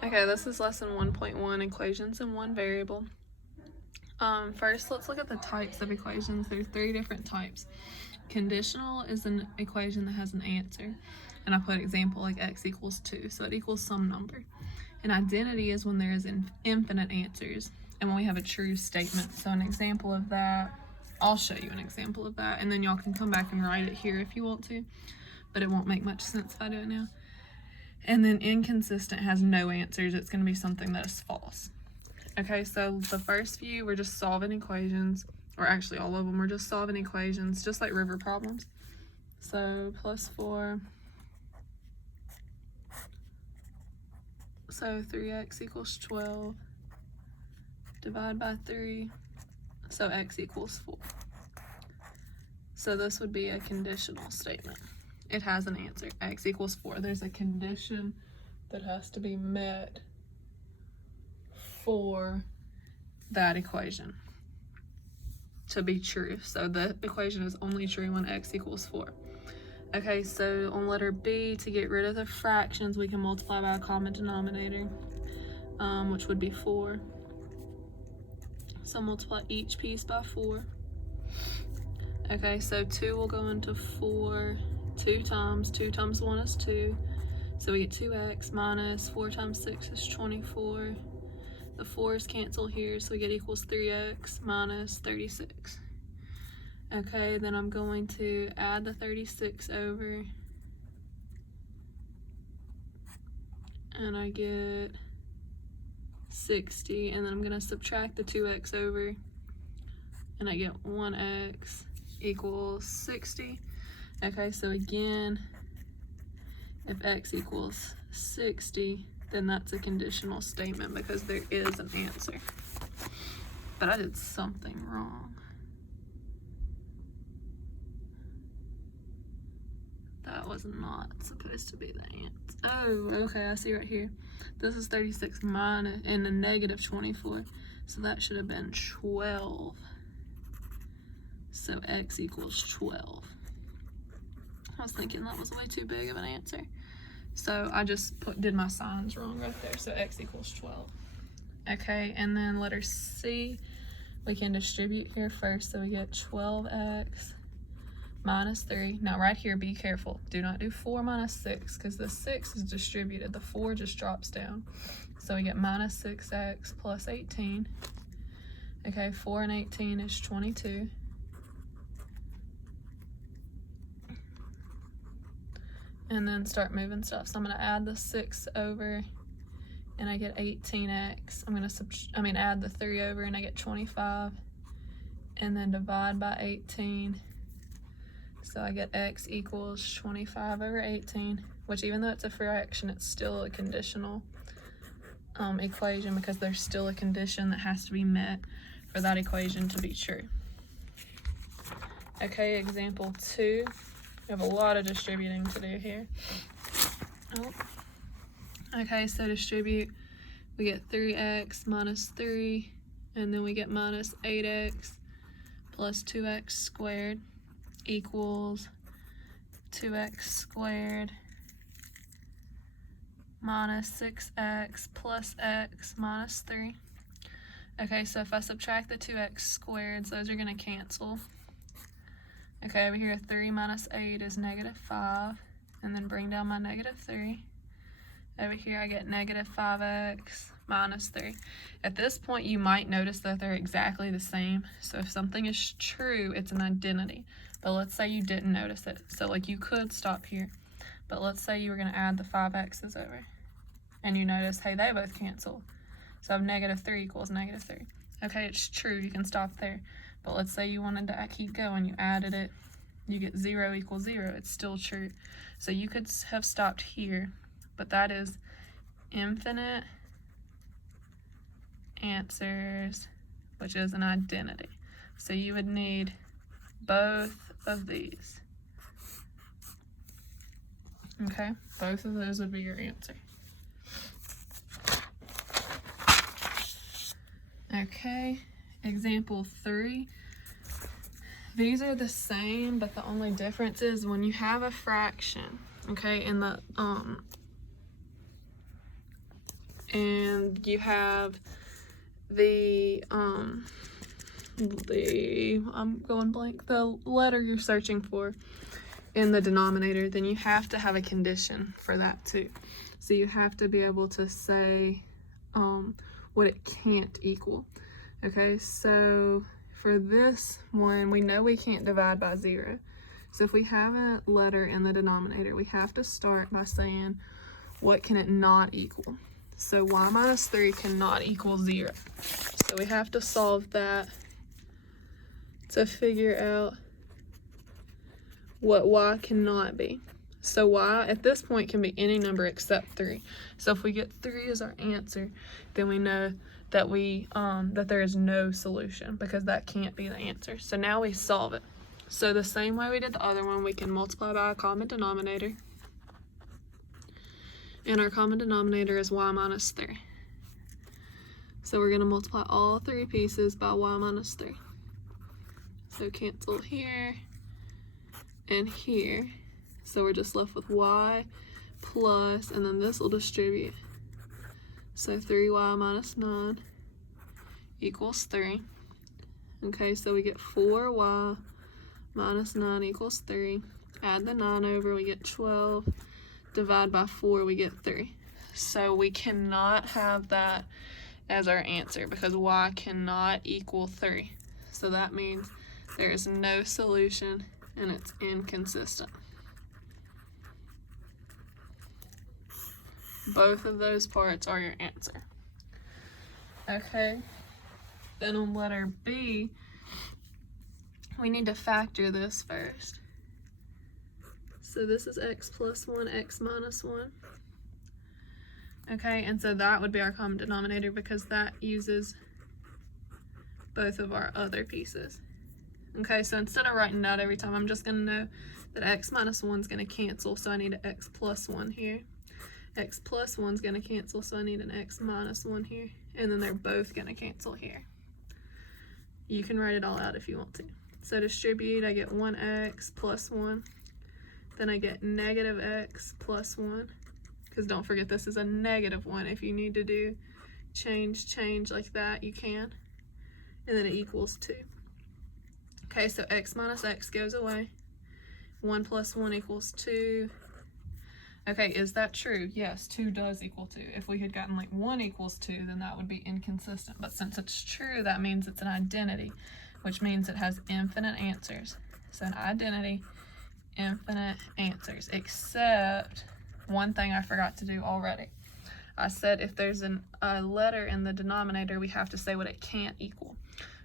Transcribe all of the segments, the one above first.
Okay, this is lesson 1.1, equations in one variable. First, let's look at the types of equations. There's 3 different types. Conditional is an equation that has an answer, and I put example like x equals 2, so it equals some number. An identity is when there is infinite answers, and when we have a true statement. So an example of that, I'll show you an example of that, and then y'all can come back and write it here if you want to, but it won't make much sense if I do it now. And then inconsistent has no answers. It's going to be something that is false. Okay, so the first few, we're just solving equations, or actually all of them, we're just solving equations, just like river problems. So plus 4, so 3x equals 12, divide by 3, so x equals 4. So this would be a conditional statement. It has an answer, x equals 4. There's a condition that has to be met for that equation to be true. So the equation is only true when x equals 4. Okay, so on letter B, to get rid of the fractions, we can multiply by a common denominator, which would be 4. So multiply each piece by 4. Okay, so 2 will go into 4 2 times. 2 times 1 is 2. So we get 2x minus 4 times 6 is 24. The 4's cancel here, so we get equals 3x minus 36. Okay, then I'm going to add the 36 over, and I get 60, and then I'm going to subtract the 2x over, and I get 1x equals 60. Okay, so again, if x equals 60, then that's a conditional statement because there is an answer. But I did something wrong. That was not supposed to be the answer. Oh, okay, I see right here. This is 36 minus and a negative 24. So that should have been 12. So x equals 12. I was thinking that was way too big of an answer. So I just did my signs wrong right there. So x equals 12. Okay, and then letter C, we can distribute here first. So we get 12x minus 3. Now right here, be careful. Do not do 4 minus 6 because the 6 is distributed. The 4 just drops down. So we get minus 6x plus 18. Okay, 4 and 18 is 22. And then start moving stuff. So I'm going to add the 6 over, and I get 18x. I'm going to add the 3 over, and I get 25. And then divide by 18. So I get x equals 25 over 18, which even though it's a fraction, it's still a conditional equation because there's still a condition that has to be met for that equation to be true. Okay, example 2. We have a lot of distributing to do here. Oh. Okay, so distribute, we get 3x minus 3, and then we get minus 8x plus 2x squared equals 2x squared minus 6x plus x minus 3. Okay, so if I subtract the 2x squareds, those are going to cancel. Okay, over here 3 minus 8 is negative 5, and then bring down my negative 3. Over here I get negative 5x minus 3. At this point you might notice that they're exactly the same. So if something is true, it's an identity. But let's say you didn't notice it. So like you could stop here. But let's say you were going to add the 5x's over. And you notice, hey, they both cancel. So I have negative 3 equals negative 3. Okay, it's true, you can stop there. But let's say you wanted to keep going, you added it, you get 0 equals 0, it's still true. So you could have stopped here, but that is infinite answers, which is an identity. So you would need both of these. Okay, both of those would be your answer. Okay, example 3. These are the same, but the only difference is when you have a fraction, okay, in the and you have the I'm going blank, the letter you're searching for in the denominator, then you have to have a condition for that too. So you have to be able to say what it can't equal. Okay, so for this one, we know we can't divide by 0. So if we have a letter in the denominator, we have to start by saying, what can it not equal? So y minus 3 cannot equal 0. So we have to solve that to figure out what y cannot be. So y at this point can be any number except 3. So if we get 3 as our answer, then we know that that there is no solution, because that can't be the answer. So now we solve it. So the same way we did the other one, we can multiply by a common denominator. And our common denominator is y minus 3. So we're going to multiply all 3 pieces by y minus 3. So cancel here and here. So we're just left with y plus, and then this will distribute. So 3y minus 9 equals 3. Okay, so we get 4y minus 9 equals 3. Add the 9 over, we get 12. Divide by 4, we get 3. So we cannot have that as our answer because y cannot equal 3. So that means there is no solution and it's inconsistent. Both of those parts are your answer. Okay, then on letter B, we need to factor this first. So this is x plus 1, x minus 1. Okay, and so that would be our common denominator because that uses both of our other pieces. Okay, so instead of writing it out every time, I'm just going to know that x minus 1 is going to cancel, so I need an x plus 1 here. X plus 1 is going to cancel, so I need an x minus 1 here. And then they're both going to cancel here. You can write it all out if you want to. So distribute, I get 1x plus 1. Then I get negative x plus 1. Because don't forget, this is a negative 1. If you need to do change like that, you can. And then it equals 2. Okay, so x minus x goes away. 1 plus 1 equals 2. Okay, is that true? Yes, 2 does equal 2. If we had gotten like 1 equals 2, then that would be inconsistent. But since it's true, that means it's an identity, which means it has infinite answers. So an identity, infinite answers, except one thing I forgot to do already. I said if there's a letter in the denominator, we have to say what it can't equal.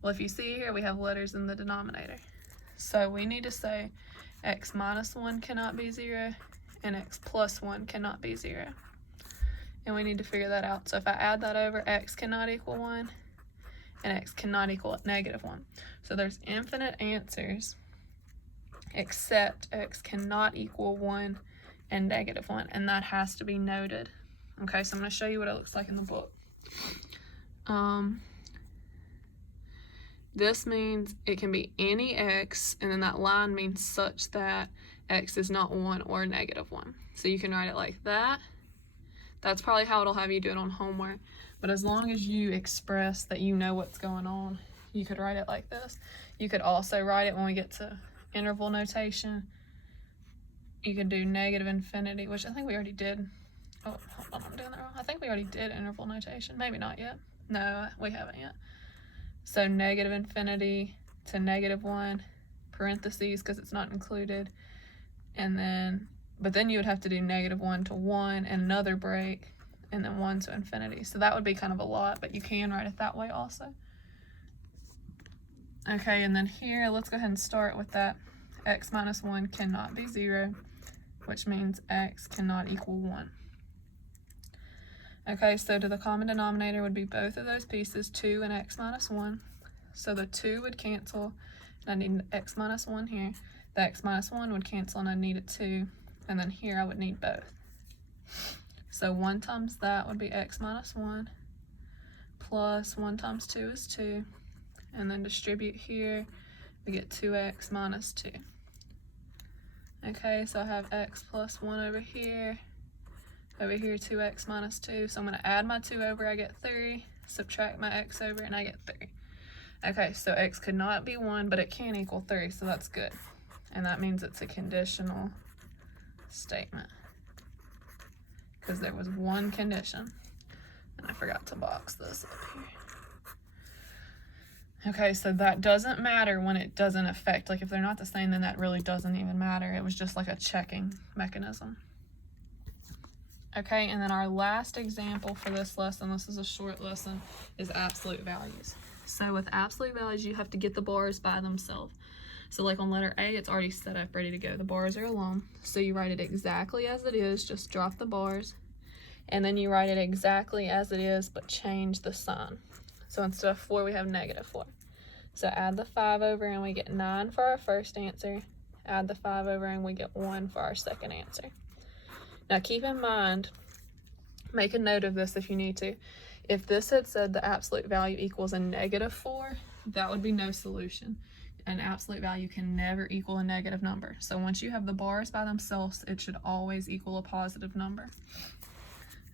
Well, if you see here, we have letters in the denominator. So we need to say x minus 1 cannot be 0, and x plus 1 cannot be 0. And we need to figure that out. So if I add that over, x cannot equal 1, and x cannot equal negative 1. So there's infinite answers, except x cannot equal 1 and negative 1, and that has to be noted. Okay, so I'm going to show you what it looks like in the book. This means it can be any x, and then that line means such that x is not 1 or negative 1. So you can write it like that. That's probably how it'll have you do it on homework. But as long as you express that you know what's going on, you could write it like this. You could also write it when we get to interval notation. You could do negative infinity, which I think we already did. Oh, hold on, I'm doing that wrong. I think we already did interval notation. Maybe not yet. No, we haven't yet. So negative infinity to negative 1, parentheses because it's not included. And then, but then you would have to do negative 1 to 1 and another break, and then 1 to infinity. So that would be kind of a lot, but you can write it that way also. Okay, and then here, let's go ahead and start with that. X minus 1 cannot be 0, which means x cannot equal 1. Okay, so to the common denominator would be both of those pieces, 2 and x minus 1. So the 2 would cancel, and I need x minus 1 here. The x minus 1 would cancel, and I need a 2. And then here I would need both. So 1 times that would be x minus 1, plus 1 times 2 is 2. And then distribute here, we get 2x minus 2. Okay, so I have x plus 1 over here, Over here, 2x minus 2. So I'm going to add my 2 over, I get 3. Subtract my x over, and I get 3. Okay, so x could not be 1, but it can equal 3, so that's good. And that means it's a conditional statement, because there was one condition. And I forgot to box this up here. Okay, so that doesn't matter when it doesn't affect. Like if they're not the same, then that really doesn't even matter. It was just like a checking mechanism. Okay, and then our last example for this lesson, this is a short lesson, is absolute values. So with absolute values, you have to get the bars by themselves. So like on letter A, it's already set up, ready to go. The bars are alone. So you write it exactly as it is, just drop the bars. And then you write it exactly as it is, but change the sign. So instead of 4, we have -4. So add the 5 over and we get 9 for our first answer. Add the 5 over and we get 1 for our second answer. Now keep in mind, make a note of this if you need to. If this had said the absolute value equals a -4, that would be no solution. An absolute value can never equal a negative number. So once you have the bars by themselves, it should always equal a positive number.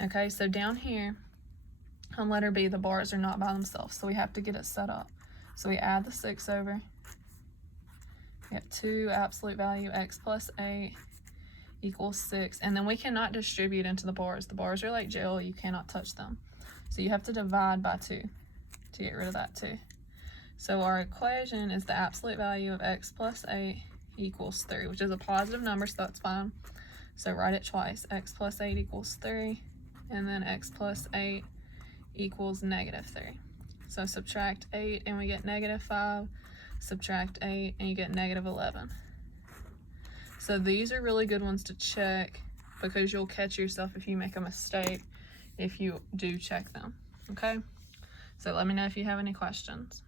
Okay, so down here on letter B, the bars are not by themselves, so we have to get it set up. So we add the 6 over. We have 2 absolute value, x plus 8 equals 6. And then we cannot distribute into the bars. The bars are like gel, you cannot touch them. So you have to divide by 2 to get rid of that 2. So our equation is the absolute value of x plus 8 equals 3, which is a positive number, so that's fine. So write it twice. X plus 8 equals 3, and then x plus 8 equals -3. So subtract 8 and we get -5. Subtract 8 and you get -11. So these are really good ones to check, because you'll catch yourself if you make a mistake if you do check them. Okay? So let me know if you have any questions.